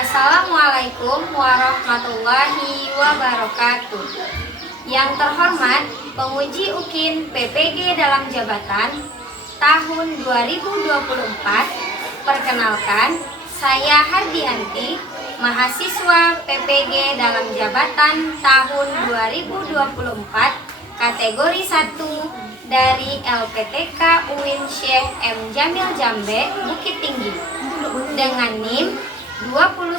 Assalamualaikum warahmatullahi wabarakatuh. Yang terhormat penguji UKIN PPG dalam jabatan tahun 2024. Perkenalkan, saya Hardianti, mahasiswa PPG dalam jabatan tahun 2024, kategori 1 dari LPTK UIN Syekh M. Jamil Jambe, Bukit Tinggi, dengan NIM 21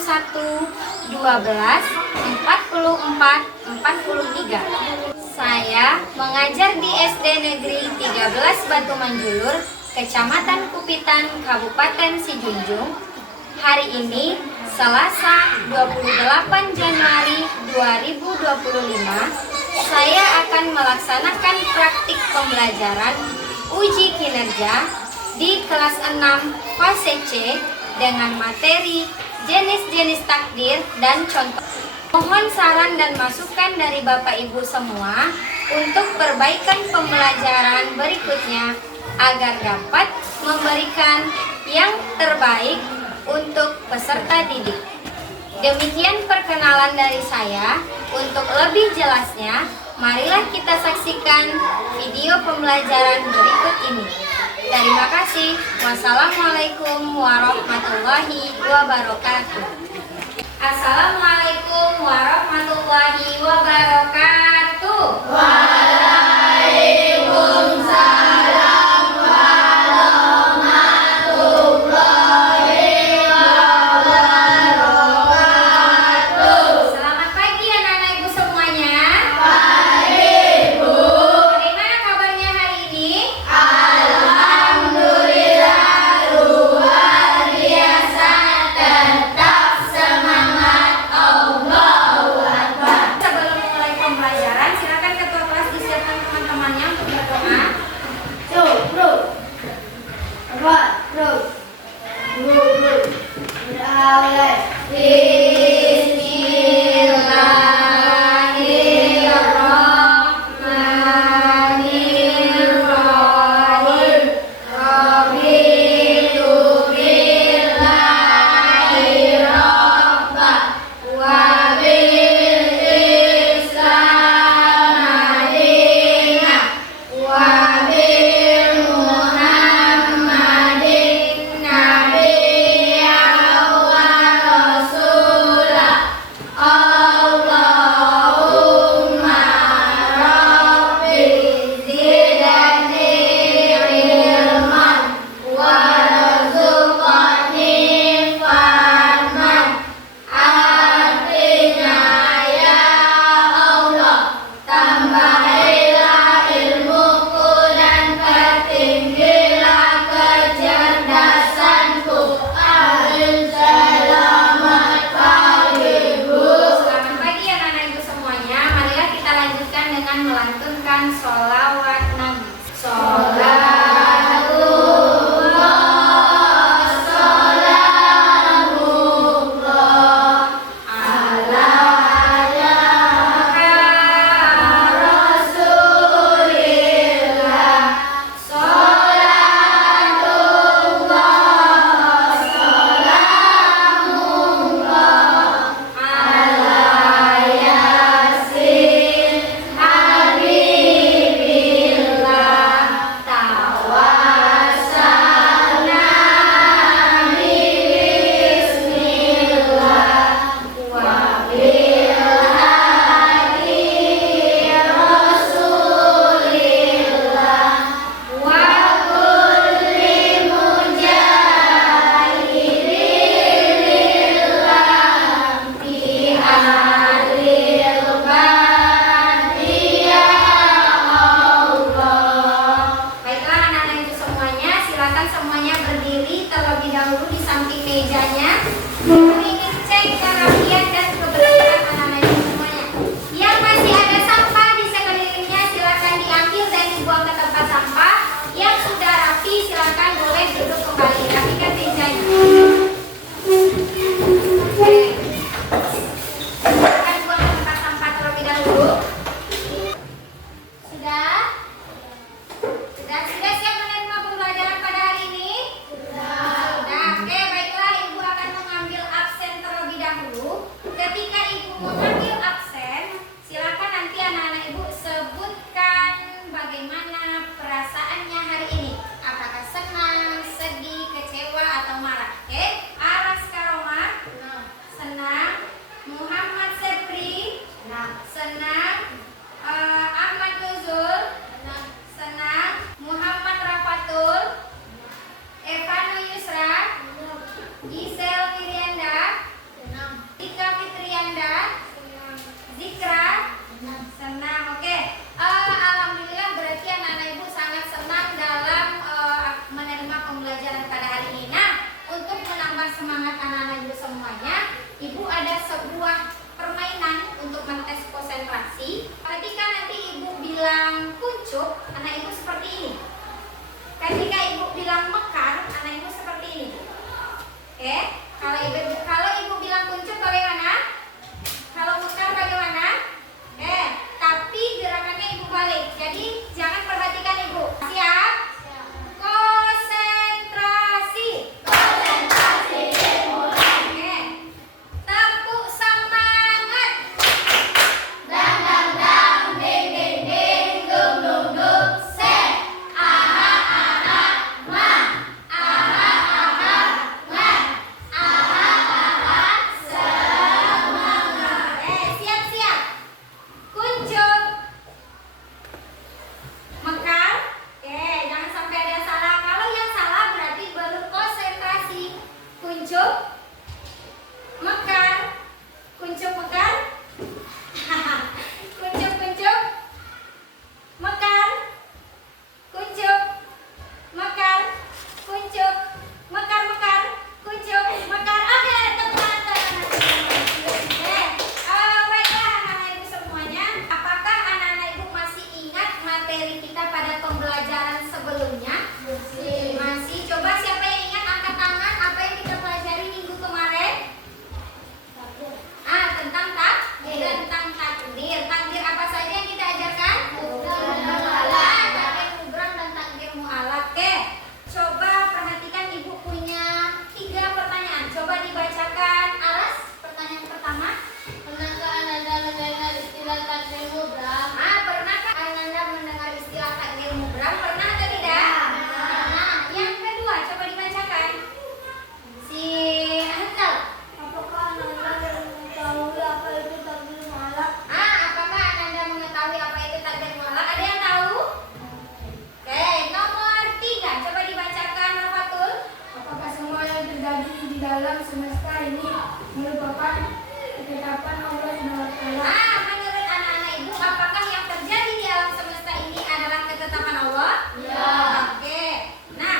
12 44 43. Saya mengajar di SD Negeri 13 Batu Manjulur, Kecamatan Kupitan, Kabupaten Sijunjung. Hari ini Selasa 28 Januari 2025, saya akan melaksanakan praktik pembelajaran uji kinerja di kelas 6 fase C dengan materi jenis-jenis takdir dan contoh. Mohon saran dan masukan dari Bapak Ibu semua untuk perbaikan pembelajaran berikutnya agar dapat memberikan yang terbaik untuk peserta didik. Demikian perkenalan dari saya. Untuk lebih jelasnya, marilah kita saksikan video pembelajaran berikut ini. Terima kasih. Wassalamualaikum warahmatullahi wabarakatuh. Assalamualaikum warahmatullahi wabarakatuh. Waalaikumsalam warahmatullahi wabarakatuh. Selamat pagi anak-anak ibu semuanya. Pagi, Bu. Bagaimana kabarnya hari ini? Sudah siap menerima pembelajaran pada hari ini? Sudah. Oke, baiklah, Ibu akan mengambil absen sebuah permainan untuk mengetes konsentrasi. Ketika nanti ibu bilang kuncup, anak ibu seperti ini. Ketika ibu bilang mekar, anak ibu seperti ini. Oke, kalau ibu bilang kuncup bagaimana? Kalau mekar bagaimana? Tapi gerakannya ibu balik. Jadi jangan perhatikan ibu. Siap? Konsentrasi. Konsentrasi dimulai. Tepuk semangat. Dang dang dang, ding ding ding, dung dung dung, set. Aha aha, ma. Aha aha, ma. Aha aha, semangat. Siap-siap. Kuncup. Mekar. Jangan sampai ada yang salah. Kalau yang salah berarti belum konsentrasi. Kuncup. Mekar. Kuncup mekar. Kuncup kuncup. Mekar. Kuncup. Mekar. Kuncup. Mekar mekar. Kuncup. Mekar. Oke, teman-teman. Baiklah anak-anak ibu semuanya. Apakah anak-anak ibu masih ingat materi kita pada pembelajaran sebelumnya? Masih. Coba siapa yang ingat angkat tangan. Apa yang kita pelajari minggu kemarin? Tentang takdir. Takdir apa saja yang kita ajarkan? Takdir mubrang dan takdir mu'alaf. Oke. Coba perhatikan, ibu punya 3 pertanyaan. Coba dibacakan. Aras, pertanyaan pertama. Pernahkah Ananda mendengar istilah takdir mubrang? Pernahkah Ananda mendengar istilah takdir mubrang? Pernah atau tidak? Pernah. Yang kedua, coba dibacakan. Si Haikal. Apakah Ananda mengetahui apa itu takdir mu'alaf? Apakah Ananda mengetahui apa itu takdir mu'alaf? Ada yang tahu? Oke, nomor 3, coba dibacakan Rafatul. Apakah semua yang terjadi di dalam semesta ini merupakan ketetapan Allah SWT? Menurut anak-anak ibu, apakah yang terjadi di alam semesta ini adalah ketetapan Allah? Ya. Oke. Nah,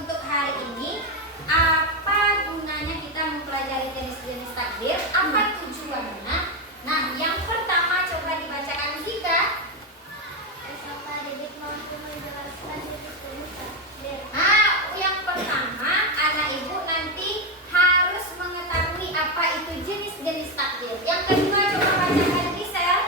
untuk hari ini, apa gunanya kita mempelajari jenis-jenis takdir? Apa tujuannya? Nah, yang pertama coba dibacakan Zika. Apakah Didik mampu menjelaskan jenis-jenis takdir? Yang pertama, anak ibu nanti harus mengetahui apa itu jenis-jenis takdir. Yang kedua, coba bacakan Gisel.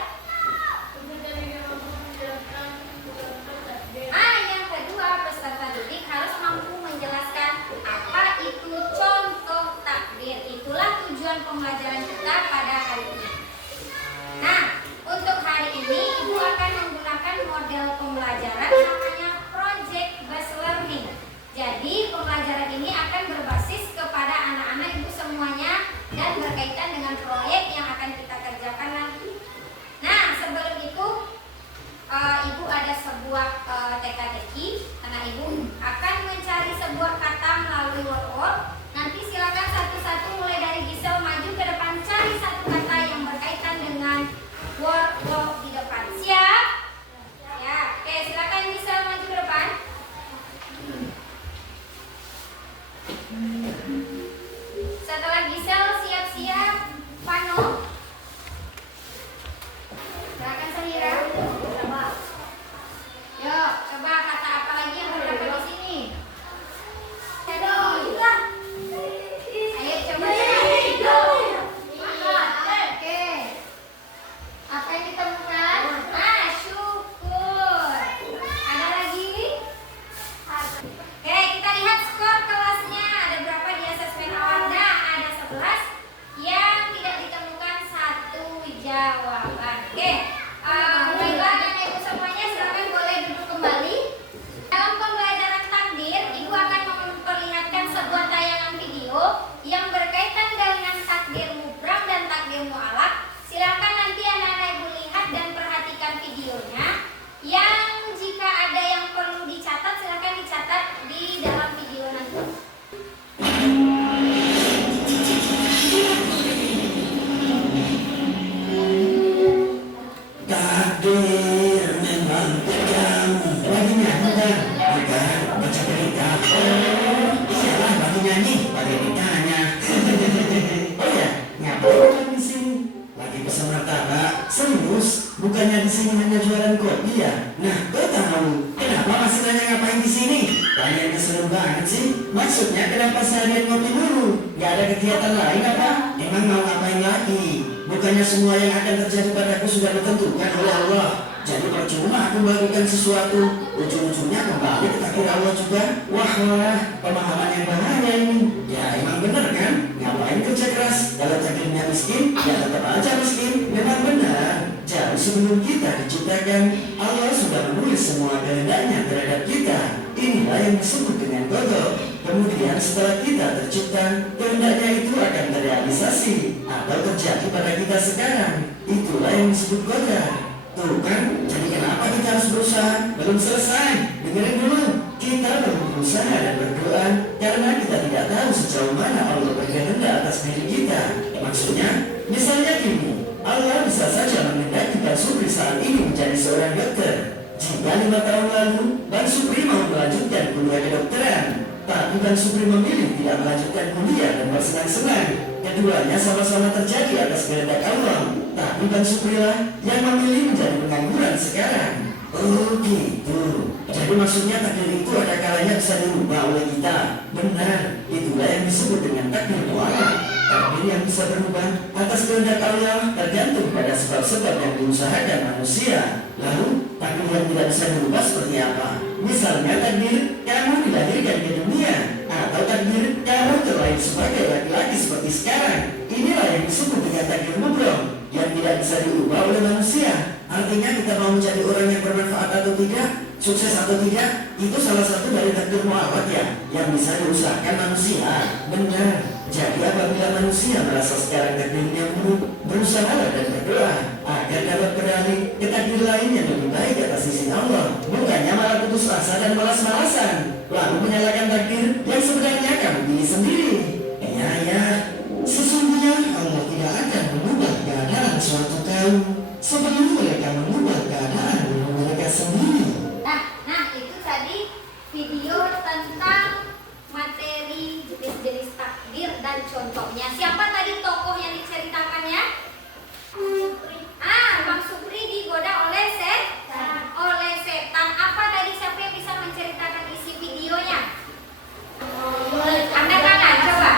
Ibu Didik mampu menjelaskan jenis-jenis takdir. Yang kedua, peserta didik harus mampu menjelaskan apa itu contoh takdir. Itulah tujuan pembelajaran kita pada hari ini. Nah, untuk hari ini ibu akan menggunakan model pembelajaran namanya Project Based Learning. Jadi pembelajaran ini akan berbasis kepada anak-anak ibu semuanya dan berkaitan dengan proyek yang akan kita kerjakan nanti. Nah, sebelum itu ibu ada sebuah teka-teki. Anak ibu akan mencari sebuah kata melalui word. Nanti silakan satu-satu mulai dari Gisel maju ke depan, cari satu kata yang berkaitan dengan word di depan. Siap? Ya. Oke, silakan Gisel maju ke depan. Setelah Gisel siap-siap, Pano. Silakan Sahira. Yuk, coba kata apa lagi yang terdapat di sini? Shadow. Ayo coba. Oke. Apa yang ditemukan? Syukur. Ada lagi? Oke, kita lihat skor kelasnya. Ada berapa di asesmen awal? Ada 11. sih? Maksudnya kenapa seharian ngopi mulu? Gak ada kegiatan lain apa? Emang mau ngapain lagi? Bukannya semua yang akan terjadi padaku sudah ditentukan oleh Allah. Jadi percuma aku melakukan sesuatu, ujung-ujungnya kembali ke takdir Allah juga. Wah, pemahaman yang bahaya ini. Ya emang benar kan? Ngapain kerja keras? Kalau takdirnya miskin, ya tetap aja miskin. Memang benar. Jauh sebelum kita diciptakan, Allah sudah menulis semua kehendaknya terhadap kita. Inilah yang disebut dengan qada. Kemudian setelah kita tercipta, kehendaknya itu akan terrealisasi atau terjadi pada kita sekarang. Itulah yang disebut qada. Tuh kan, jadi kenapa kita harus berusaha? Belum selesai, dengerin dulu. Kita perlu berusaha dan berdoa karena kita tidak tahu sejauh mana Allah berkehendak atas diri kita. Maksudnya, misalnya gini, Allah bisa saja menghendaki Bang Supri saat ini menjadi seorang dokter. Jika 5 tahun lalu, Bang Supri mau melanjutkan kuliah kedokteran, tapi Bang Supri memilih tidak melanjutkan kuliah dan bersenang-senang. Keduanya sama-sama terjadi atas kehendak Allah, tapi Bang Supri lah yang memilih menjadi pengangguran sekarang. Oh gitu. Jadi maksudnya takdir itu ada kalanya bisa dirubah oleh kita. Benar, itulah yang disebut dengan takdir mu'alaq. Takdir yang bisa berubah atas kehendak Allah tergantung pada sebab-sebab yang diusahakan manusia. Lalu, takdir yang tidak bisa berubah seperti apa? Misalnya takdir kamu dilahirkan ke dunia, atau takdir kamu terlahir sebagai laki-laki seperti sekarang. Inilah yang disebut dengan takdir mubrom, yang tidak bisa diubah oleh manusia. Artinya kita mau menjadi orang yang bermanfaat atau tidak, sukses atau tidak, itu salah satu dari takdir mu'alaq ya, yang bisa diusahakan manusia. Benar. Jadi apabila manusia merasa sekarang takdirnya buruk, berusahalah dan berdoa agar dapat beralih ke takdir lain yang lebih baik atas sisi Allah. Bukannya malah putus asa dan malas-malasan, lalu menyalahkan takdir yang sebenarnya kamu pilih sendiri. Ya, sesungguhnya Allah tidak akan mengubah keadaan suatu kaum sebelum mereka mengubah keadaan mereka sendiri. Nah itu tadi video tentang materi jenis-jenis takdir dan contohnya. Siapa tadi tokoh yang diceritakannya? Bang Supri digoda oleh setan. Apa tadi, siapa yang bisa menceritakan isi videonya? Anda kan coba.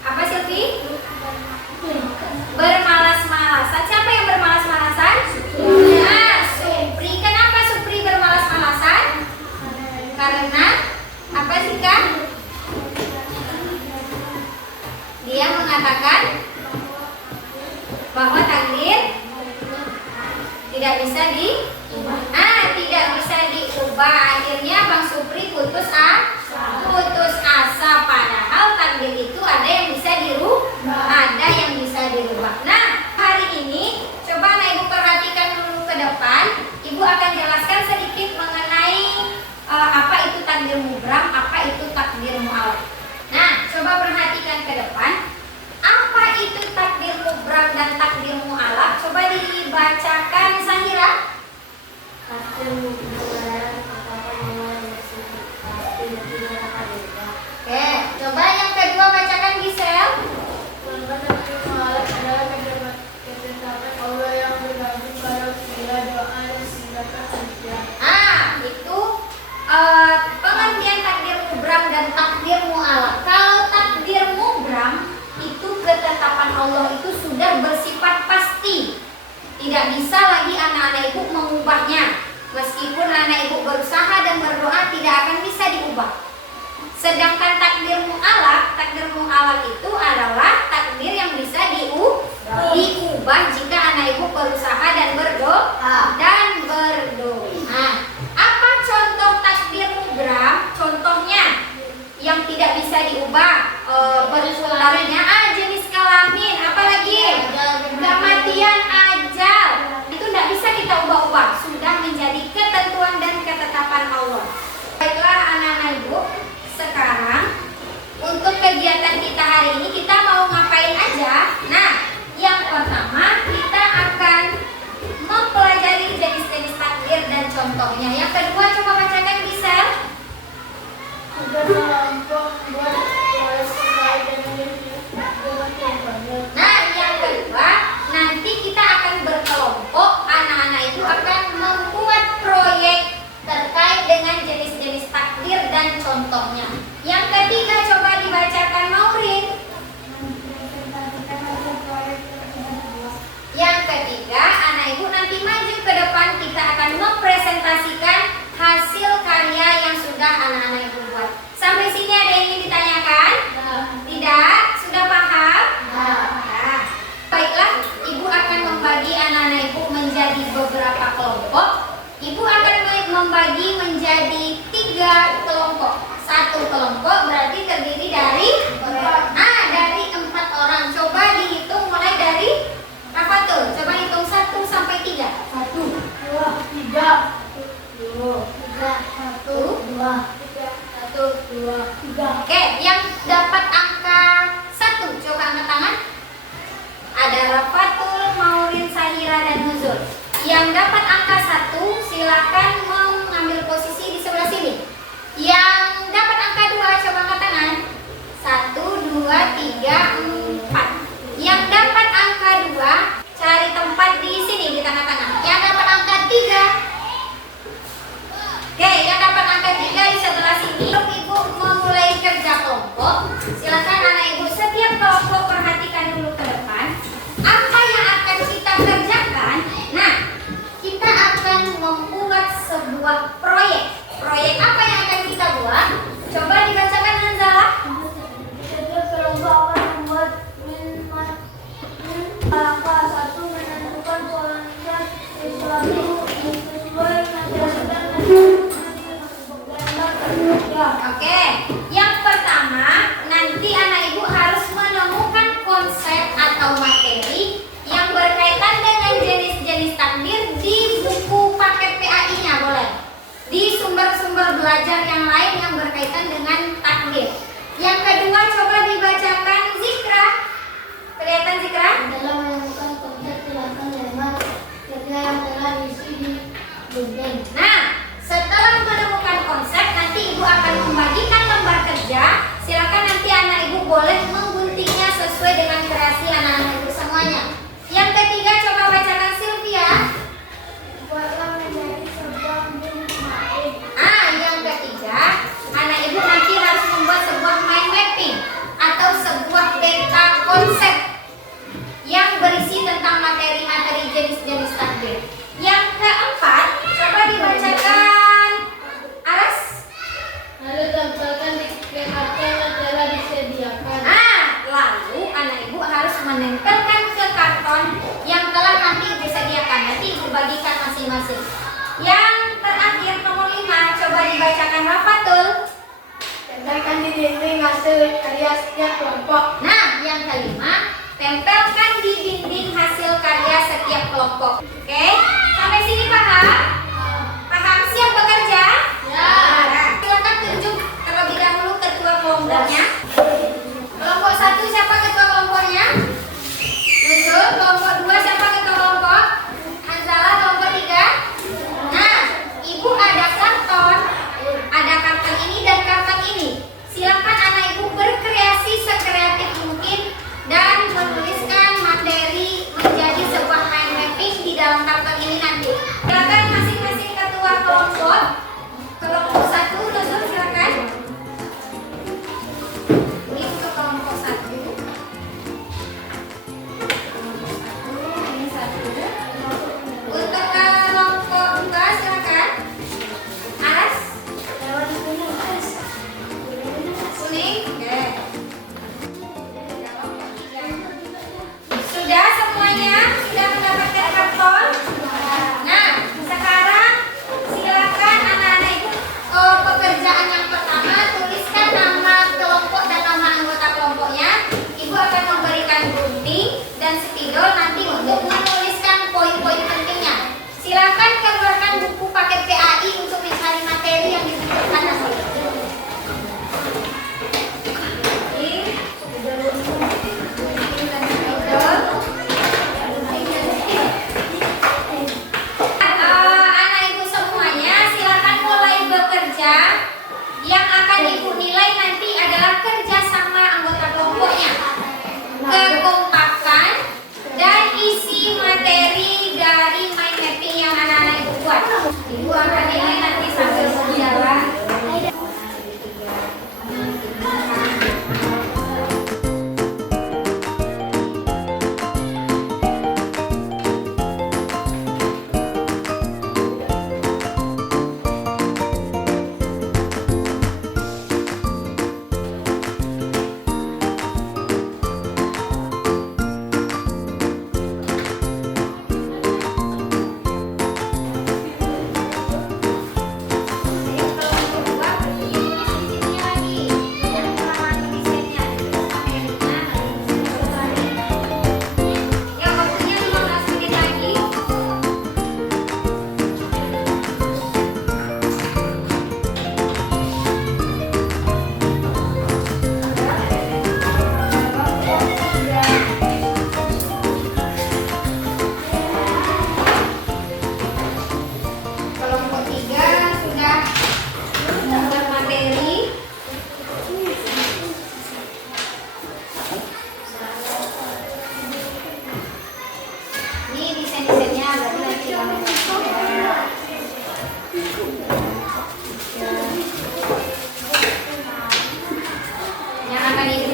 Apa Silvi? Bermalas-malasan. Siapa yang bermalas-malasan? Supri. Kenapa Supri bermalas-malasan? Karena apa sih Kak? Dia mengatakan bahwa takdir tidak bisa diubah. Akhirnya Bang Supri putus asa. Padahal takdir itu ada yang bisa dirubah. Nah, hari ini coba Anak Ibu perhatikan dulu ke depan. Ibu akan jelaskan sedikit mengenai apa itu takdir mubram, apa itu takdir mu'alaq. Nah, coba perhatikan ke depan. Apa itu takdir mubram dan takdir mu'alaq? Coba dibacakan Sahira. Takdir mubram apa yang Oke, coba yang kedua bacakan Gisel. takdir mu'alaq adalah ketetapan Allah yang bergantung pada segala doa dan segala ajaran. Itu pengertian takdir mubram dan takdir mu'alaq. Kalau takdir mubram itu ketetapan Allah itu sudah bersifat pasti. Tidak bisa lagi anak-anak ibu mengubahnya. Meskipun anak ibu berusaha dan berdoa tidak akan bisa diubah. Sedangkan takdir mu'alaq itu adalah takdir yang bisa diubah jika anak ibu berusaha dan berdoa. Apa contoh takdir mubram? Contohnya yang tidak bisa diubah, berulangnya jenis kelamin, apalagi kematian, ajal, itu tidak bisa kita ubah-ubah, sudah menjadi ketentuan dan ketetapan Allah. Baiklah anak-anak ibu, sekarang untuk kegiatan kita hari ini kita mau ngapain aja? Nah, yang pertama kita akan mempelajari jenis-jenis takdir dan contohnya. Yang kedua coba bacakan Gisel. Agar mampu membuat sesuai dengan diri kelompok. Silakan anak ibu setiap kelompok perhatikan dulu ke depan. Apa yang akan kita kerjakan? Nah, kita akan membuat sebuah proyek. Proyek apa yang akan kita buat? Coba dibacakan Hanzalah. Setiap kelompok akan membuat langkah satu menentukan konsep sesuatu sesuai menjelaskan ya. Oke, yang pertama nanti anak ibu harus menemukan konsep atau materi yang berkaitan dengan jenis-jenis takdir di buku paket PAI-nya, boleh. Di sumber-sumber belajar yang lain yang berkaitan dengan takdir. Yang kedua coba dibacakan Zikra. Kelihatan Zikra? Dalam menemukan konsep silakan lewat kerja yang telah diisi di dinding. Nah, setelah menemukan konsep, nanti ibu akan membagikan lembar kerja. Silakan nanti anak ibu boleh mengguntingnya sesuai dengan kreasi anak-anak ibu semuanya. Yang ketiga coba bacakan Sylvia. Buatlah menjadi sebuah mind mapping. Yang ketiga, anak ibu nanti harus membuat sebuah mind mapping atau sebuah peta konsep yang berisi tentang materi-materi jenis-jenis takdir. Yang keempat, coba dibacakan Aras. Lalu tempelkan di PHP yang telah disediakan. Lalu anak ibu harus menempelkan ke karton yang telah nanti ibu sediakan. Nanti ibu bagikan masing-masing. Yang terakhir nomor 5, coba dibacakan Rafatul. Tempelkan di dinding hasil karya setiap kelompok. Nah, yang kelima, tempelkan di dinding hasil karya setiap kelompok. Oke, sampai sini paham? Paham? Siap bekerja? Ya. Nah, silakan tunjuk terlebih dahulu ketua kelompoknya. Kelompok 1 siapa ketua kelompoknya? Tunjuk. Kelompok 2 siapa ketua kelompok? Hanzalah. Kelompok 3. Nah, ibu ada karton. Ada karton ini dan karton ini. Silakan anak ibu berkreasi sekreatif mungkin dan menuliskan materi menjadi sebuah mind mapping di dalam karton ini nanti. Silakan masing-masing ketua kelompok. Kelompok 1 Nuzul silakan. Ini untuk kelompok 1. Kelompok 1.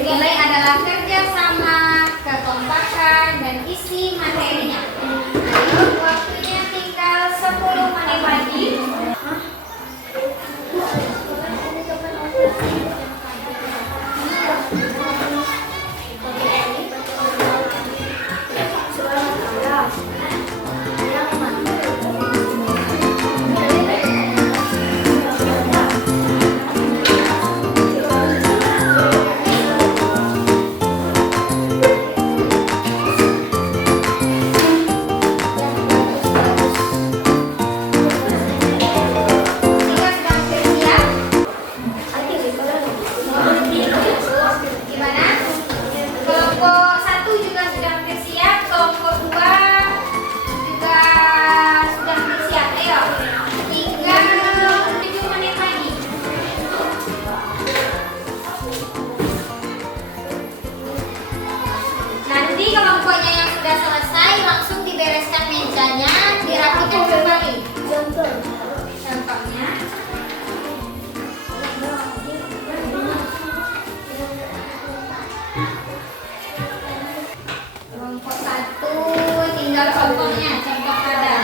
Nilai adalah kerjasama, kekompakan, dan isi materinya. Ayo, waktunya tinggal 10 menit lagi. Kelompoknya yang sudah selesai langsung dibereskan mejanya, dirapikan kembali. Contohnya kelompok 1 tinggal contohnya, contoh kadar.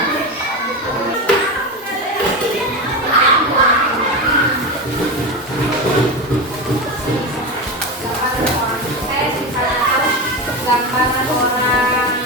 Gambaran orang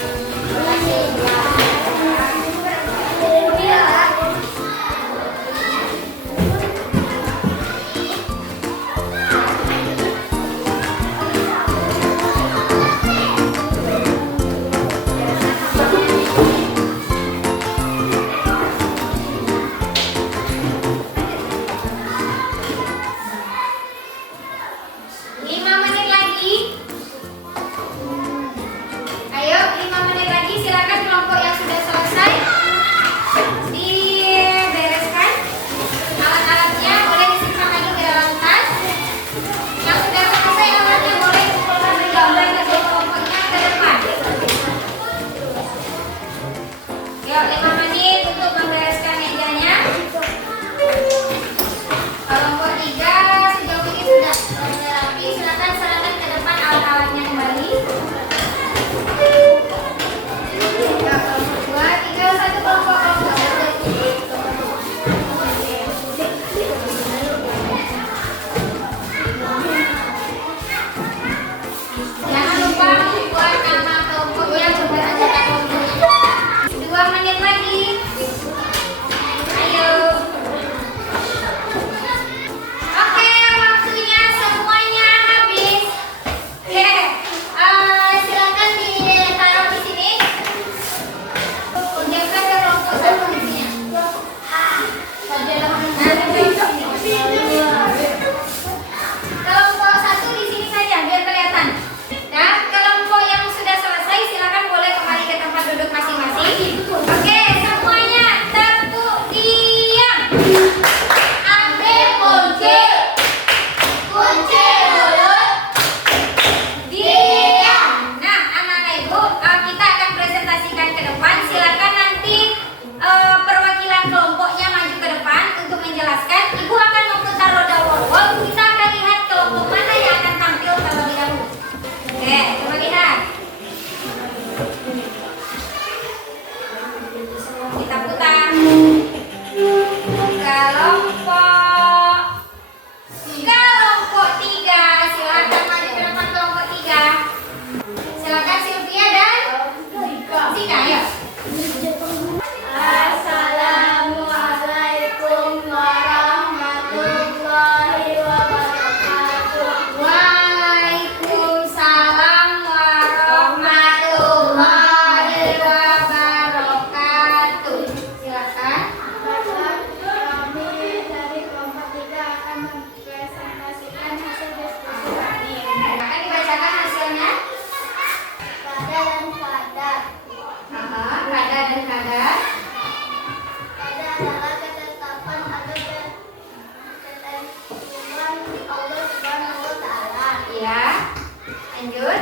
Lanjut.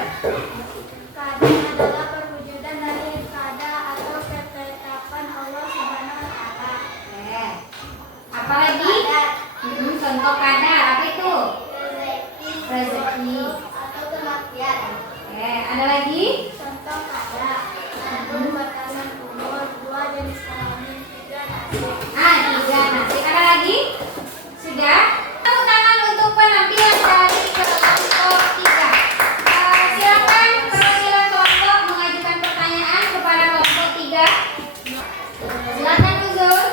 Keadaan adalah perwujudan dari keadaan atau ketetapan Allah Subhanahu wa taala. Oke. Apa lagi? Contoh kadar apa itu? Rezeki Rezeki. atau Ya. Ada lagi? Contoh kata. 1 batasan umur, 2 jenis kelamin, 3 nasib. 3 nasib. Ada lagi? Sudah? Tepuk tangan untuk penampilan dari kelompok 3. Silakan perwakilan kelompok mengajukan pertanyaan kepada kelompok 3. Silakan Uzul.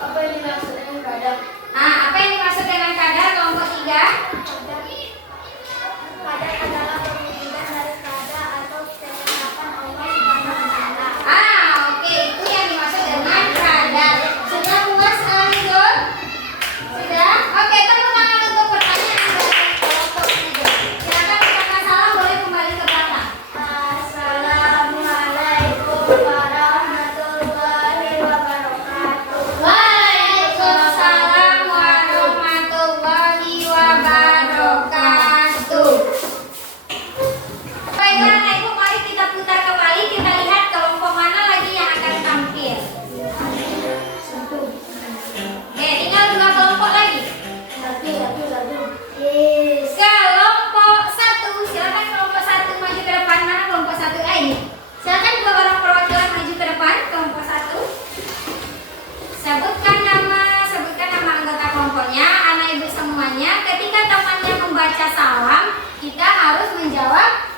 Apa yang dimaksud dengan kadar? Apa yang dimaksud dengan kadar kelompok 3? Kadar adalah perwujudan dari kadar atau ketetapan Allah Subhanahu wa Ta'ala. Oke, itu yang dimaksud dengan kadar. Sudah puas, Uzul? Sudah? Oke, tepuk tangan untuk pertanyaan dari kelompok 3. Silakan ucapkan salam, boleh kembali ke belakang. Assalamualaikum warahmatullahi wabarakatuh. Waalaikumsalam warahmatullahi wabarakatuh. Baiklah, anak ibu, mari kita putar kembali. Kita lihat kelompok mana lagi yang akan tampil. Oke, tinggal 2 kelompok lagi. Kelompok 1, silakan kelompok 1 maju ke depan. Mana kelompok 1? Ini. Silakan 2 orang perwakilan maju ke depan. Kelompok 1. Sebutkan nama anggota kelompoknya. Anak ibu semuanya, ketika temannya membaca salam, kita harus menjawabnya.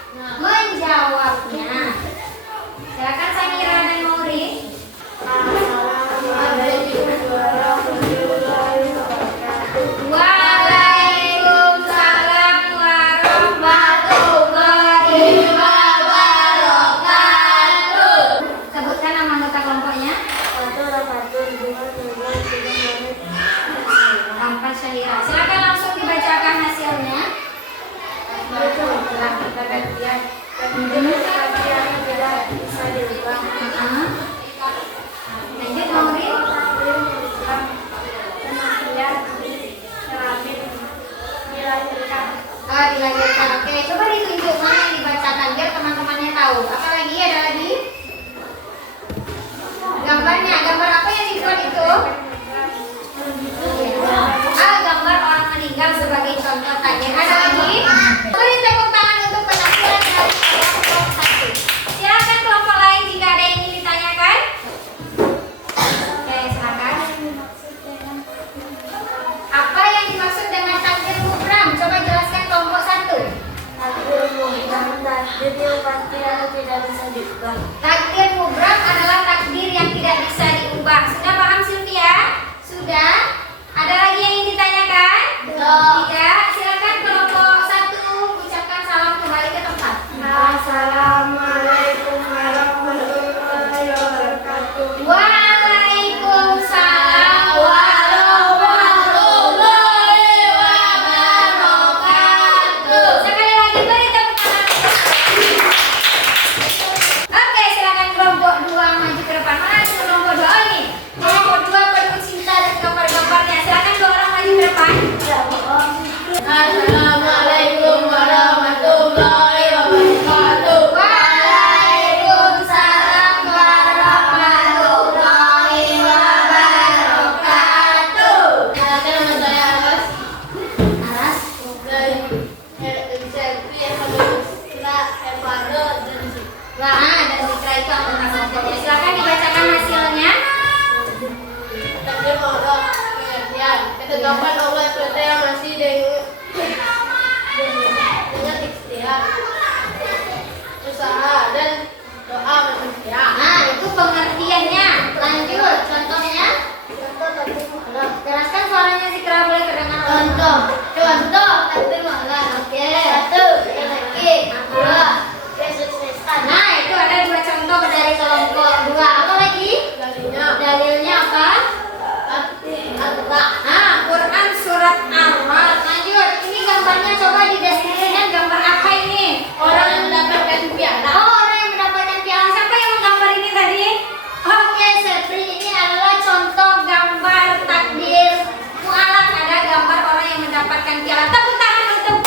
Silakan Samira dan Mauri. Assalamualaikum warahmatullahi wabarakatuh. Waalaikumsalam warahmatullahi wabarakatuh. Sebutkan nama anggota kelompoknya. 1 Ramadan, 2 Nurul, 3 Muhammad. 4 Syahira. Silakan langsung dibacakan hasilnya. Telah kita gantian. Gantian tidak bisa diubah. Lanjut Mauri. Takdir Islam, kematian, kelamin, dilahirkan. Dilahirkan. Oke, coba ditunjuk mana yang dibacakan biar teman-temannya tahu. Apa lagi? Ada lagi? Gambarnya, gambar apa yang dibuat itu? Gambar orang meninggal sebagai contoh takdir. Ada lagi? Beri tepuk tangan untuk penampilan dari kelompok 1. Silakan kelompok lain jika ada yang ingin ditanyakan. Oke, silakan. Apa yang dimaksud dengan takdir mubram? Coba jelaskan kelompok 1. Takdir muhkam, takdir yang pasti atau tidak bisa diubah. Takdir mubram adalah takdir yang tidak bisa diubah. Sudah paham Sylvia? Sudah? Ada lagi yang ingin ditanyakan? Tidak. Silakan kelompok 1 ucapkan salam kembali ke tempat. Assalamualaikum warahmatullahi wabarakatuh. Waalaikumsalam warahmatullahi wabarakatuh. Sekali lagi beri tepuk tangan. Oke, silakan kelompok 2 maju ke depan. Mana kelompok 2? Oh, ini. Kelompok 2 penuh cinta dan gambar-gambarnya. Silakan 2 orang maju ke depan. Assalamualaikum warahmatullahi wabarakatuh. Waalaikumsalam warahmatullahi wabarakatuh. Nama saya Aras. Aras. Dari Selfie, Hamidusra, Evado, dan Dan Zikra itu anggota kelompoknya. Silakan dibacakan hasilnya. takdir Allah, pengertian, ketetapan Allah SWT yang masih dengan ikhtiar, usaha dan doa berikhtiar. Itu pengertiannya. Lanjut, contohnya. Contoh takdir Allah. Jelaskan suaranya Zikra, boleh kedengar. Contoh takdir Allah. Oke. 1 rezeki, 2 kesuksesan. Itu ada 2 contoh dari kelompok 2. Apa lagi? Dalilnya apa? Quran surat Ar-Ra'd. Lanjut. Ini gambarnya coba dideskripsikan gambar apa ini? Orang yang mendapatkan piala. Orang yang mendapatkan piala. Siapa yang menggambar ini tadi? Oke, Sepri, ini adalah contoh gambar takdir mu'alaf. Ada gambar orang yang mendapatkan piala. Tepuk tangan untuk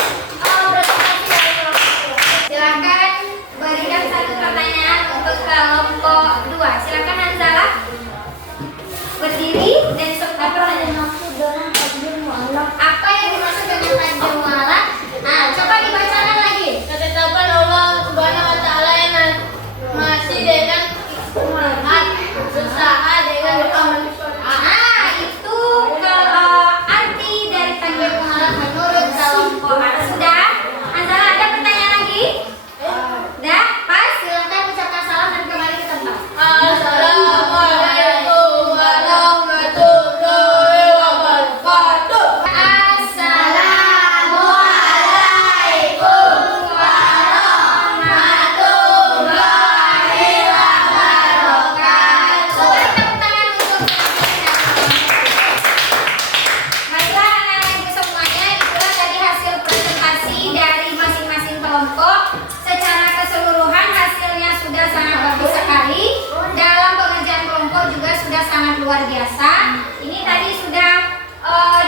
luar biasa. Ini tadi sudah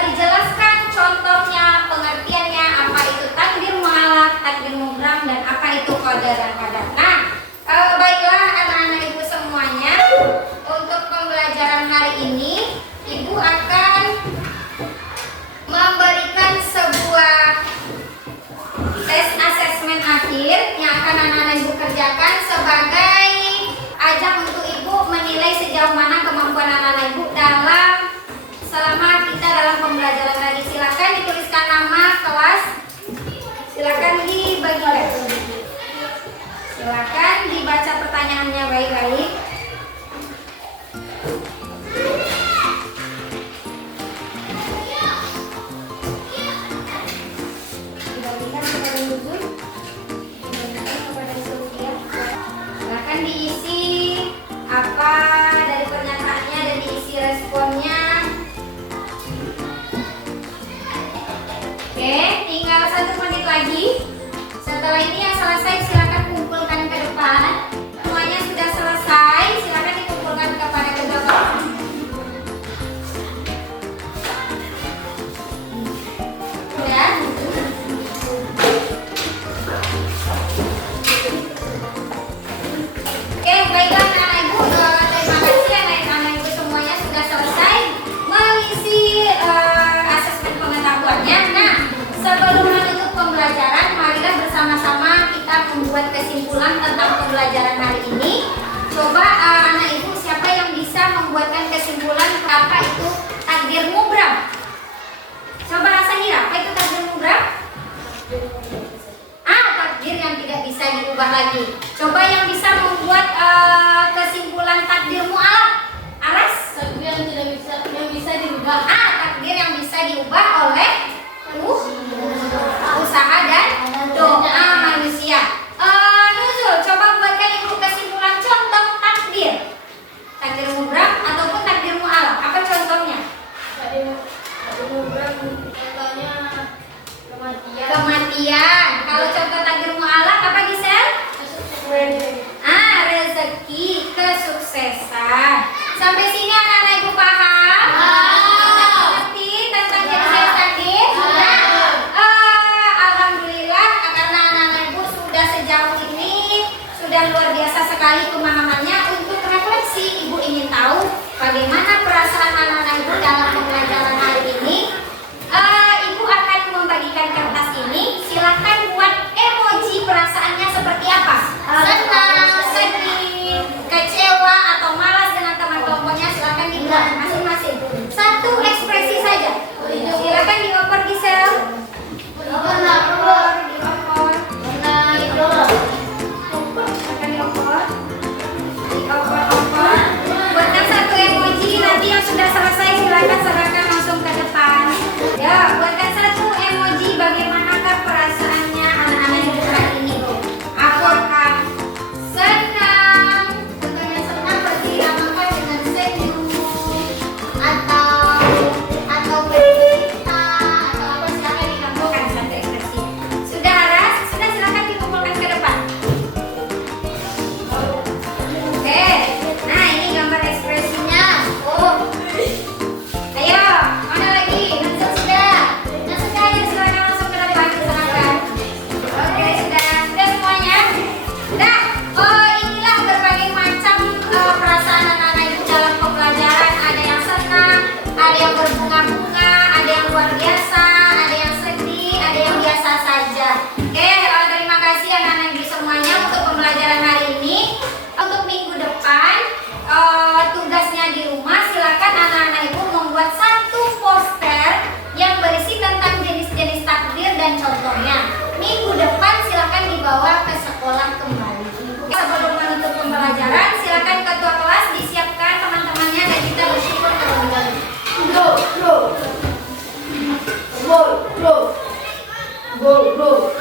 dijelaskan contohnya, pengertiannya, apa itu takdir mu'allaq, takdir mubram, dan apa itu qadar dan qadar. Nah, baiklah anak-anak ibu semuanya, untuk pembelajaran hari ini ibu akan memberikan sebuah tes asesmen akhir yang akan anak-anak ibu kerjakan sebagai ajang untuk ibu menilai sejauh mana kemampuan anak-anak ibu selama kita dalam pembelajaran tadi. Silakan dituliskan nama kelas, silakan dibagikan, silakan dibaca pertanyaannya baik-baik. Dibagikan kepada Nuzul, dibagikan kepada Sofia. Silakan diisi apa dari pernyataannya dan diisi responnya. Oke, tinggal 1 menit lagi. Setelah ini yang selesai silakan kumpulkan ke depan. Semuanya sudah selesai, silakan dikumpulkan kepada kedua kelas. Sudah? Oke, baiklah anak ibu, terima kasih anak ibu semuanya sudah selesai mengisi asesmen pengetahuannya. Nah, sebelum menutup pembelajaran, marilah bersama-sama kita membuat kesimpulan tentang pembelajaran hari ini. Coba anak ibu siapa yang bisa membuatkan kesimpulan apa itu takdir mubram? Coba Sahira, apa itu takdir mubram? Takdir yang tidak bisa diubah lagi. Coba yang bisa membuat kesimpulan takdir mu'allaq. Aras? Takdir yang bisa diubah. Takdir yang bisa diubah oleh usaha dan doa manusia. Nuzul, coba buatkan ibu kesimpulan contoh takdir. Takdir mubram ataupun takdir mu'allaq. Apa contohnya? Takdir mubram contohnya kematian. Kematian. Kalau contoh takdir mu'allaq apa Gisel? Rezeki, kesuksesan. Sampai sini anak-anak ibu paham? Ngerti tentang jenis takdir? Alhamdulillah karena anak-anak ibu sudah sejauh ini sudah luar biasa sekali pemahamannya. Untuk refleksi, ibu ingin tahu bagaimana perasaan anak-anak ibu dalam pembelajaran hari ini. Ibu akan membagikan kertas ini. Silakan buat emoji perasaannya seperti apa. Senang, sedih, kecewa, atau malas dengan teman kelompoknya. Silakan dibuat masing-masing. 1 ekspresi saja. Silakan dioper Gisel. Dioper. Buatkan 1 emoji. Nanti yang sudah selesai silakan serahkan langsung ke depan. Ya, buatkan 1 emoji. Bagaimanakah perasaannya anak-anak yang hari ini? Apakah senang? Contohnya senang berarti dinamakan dengan senyum, atau bercerita, atau apa, silakan dikumpulkan 1 ekspresi. Sudah Aras? Sudah, silakan dikumpulkan ke depan. Oke, nah ini gambar ekspresinya. Ayo, mana lagi? Nuzul sudah. Nah sudah, ya silakan langsung ke depan, silakan. Oke, sudah semuanya. Sudah. Inilah berbagai macam perasaan anak-anak ibu dalam pembelajaran. Ada yang senang, ada yang berbunga-bunga, ada yang luar biasa, ada yang sedih, ada yang biasa saja. Oke, terima kasih anak-anak ibu semuanya untuk pembelajaran hari ini. Untuk minggu depan, tugasnya di rumah, silakan anak-anak ibu membuat 1 poster yang berisi tentang jenis-jenis takdir dan contohnya. Minggu depan silakan dibawa ke sekolah kembali. Sebelum menutup pembelajaran, silakan ketua kelas disiapkan teman-temannya dan kita bersyukur terlebih dahulu. Bro.